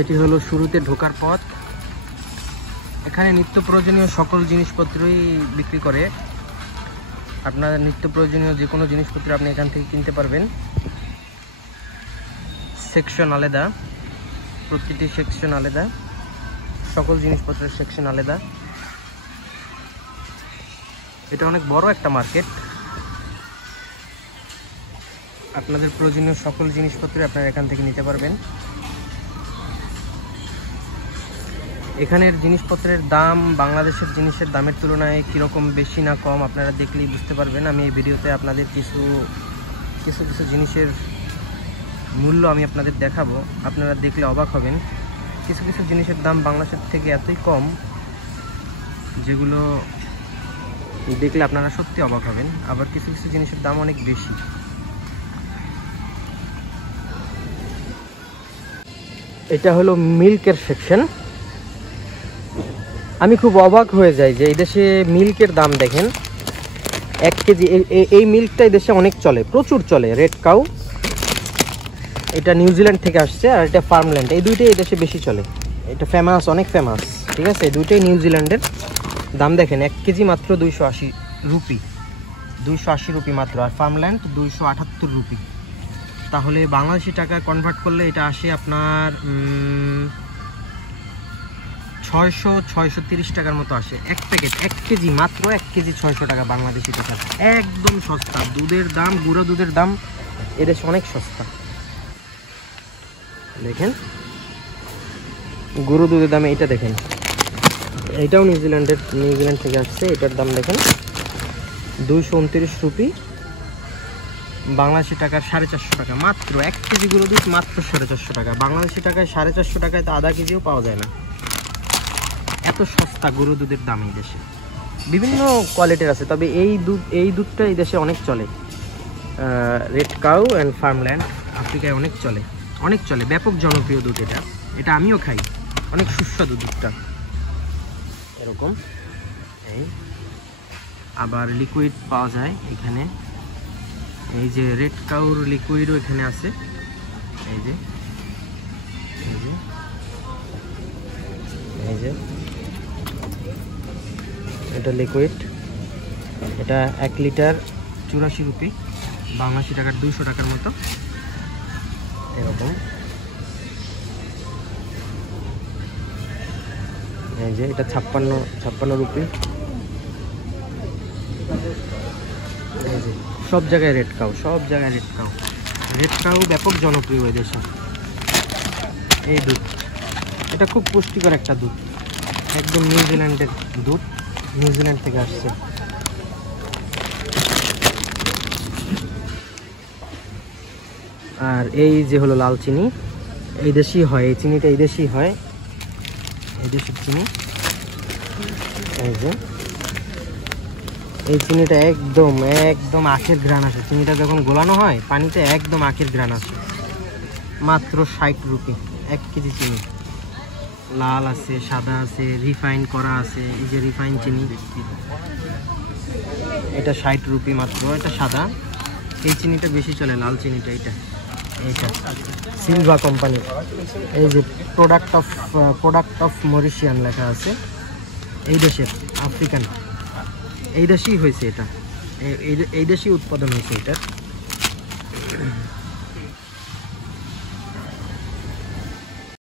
এটি হলো শুরুতে ঢোকার পথ। এখানে নিত্য প্রয়োজনীয় সকল জিনিসপত্রই বিক্রি করে। আপনার নিত্য প্রয়োজনীয় যে কোনো জিনিসপত্র আপনি এখান থেকে কিনতে পারবেন। সেকশন আলাদা, প্রতিটি সেকশন আলাদা, সকল জিনিসপত্রের সেকশন আলাদা। এটা অনেক বড় একটা মার্কেট। আপনাদের প্রয়োজনীয় সকল জিনিসপত্র আপনারা এখান থেকে নিতে পারবেন। এখানের জিনিসপত্রের দাম বাংলাদেশের জিনিসের দামের তুলনায় কীরকম বেশি না কম আপনারা দেখলেই বুঝতে পারবেন। আমি এই ভিডিওতে আপনাদের কিছু জিনিসের মূল্য আমি আপনাদের দেখাবো, আপনারা দেখলে অবাক হবেন। কিছু জিনিসের দাম বাংলাদেশের থেকে এতই কম যেগুলো দেখলে আপনারা সত্যি অবাক হবেন। আবার কিছু জিনিসের দাম অনেক বেশি। এটা হলো মিল্কের সেকশন। আমি খুব অবাক হয়ে যাই যে এই দেশে মিল্কের দাম দেখেন। 1 কেজি এই মিল্কটা এই দেশে অনেক চলে, প্রচুর চলে। রেড কাউ, এটা নিউজিল্যান্ড থেকে আসছে, আর এটা ফার্মল্যান্ড। এই দুইটাই এই দেশে বেশি চলে। এটা ফেমাস, অনেক ফেমাস, ঠিক আছে। এই দুইটাই নিউজিল্যান্ডের। দাম দেখেন 1 কেজি মাত্র 280 রুপি, 280 রুপি মাত্র। আর ফার্মল্যান্ড 278 রুপি। তাহলে বাংলাদেশি টাকায় কনভার্ট করলে এটা আসে আপনার 630 টাকার মতো আসে। এক প্যাকেট 1 কেজি, মাত্র 1 কেজি 600 টাকা বাংলাদেশি টাকা। একদম সস্তা। দুধের দাম, গুঁড়ো দুধের দাম এদেশে অনেক সস্তা। দেখেন গুঁড়ো দুধের দামে এটা দেখেন, এটাও নিউজিল্যান্ড থেকে আসছে। এটার দাম দেখেন 229 রুপি, বাংলাদেশি টাকার 450 টাকা। মাত্র 1 কেজি গুঁড়ো দুধ মাত্র 450 টাকা। বাংলাদেশি টাকায় 450 টাকায় তো আধা কেজিও পাওয়া যায় না। এত সস্তা গুঁড়ো দুধের দাম এই দেশে। বিভিন্ন কোয়ালিটির আছে, তবে এই দুধটা এই দেশে অনেক চলে। রেড কাউ অ্যান্ড ফার্মল্যান্ড আফ্রিকায় অনেক চলে, ব্যাপক জনপ্রিয় দুধ এটা আমিও খাই। অনেক সুস্বাদু দুধটা এরকম। এই আবার লিকুইড পাওয়া যায় এখানে। এই যে রেড কাউর লিকুইডও এখানে আছে। এই যে এটা লিকুইড। এটা 1 লিটার 84 রুপি, বাংলাদেশি টাকার 200 টাকার মতো এরকম। এই যে এটা 56 রুপি। এই যে সব জায়গায় রেড কাউ, রেড কাউ ব্যাপক জনপ্রিয় এই দেশে। এই দুধ, এটা খুব পুষ্টিকর একটা দুধ, একদম নিউজিল্যান্ডের দুধ, নিউজিল্যান্ড থেকে আসছে। আর এই যে হলো লাল চিনি, এই দেশেই হয়। এই চিনিটা এই দেশেই হয়, এই দেশের চিনি। এই যে এই চিনিটা একদম আখের ঘ্রাণ আসে। চিনিটা যখন গোলানো হয় পানিতে একদম আখের ঘ্রাণ আসে। মাত্র 60 রুপি 1 কেজি চিনি। লাল আছে, সাদা আছে, রিফাইন করা আছে। এই যে রিফাইন চিনি, এটা 60 রুপি মাত্র। এটা সাদা। এই চিনিটা বেশি চলে, লাল চিনিটা। এইটা সিলভা কোম্পানি। এই যে প্রোডাক্ট অফ মরিশিয়ান লেখা আছে। এই দেশের, আফ্রিকান, এই দেশেই হয়েছে এটা, এই দেশেই উৎপাদন হয়েছে এটার।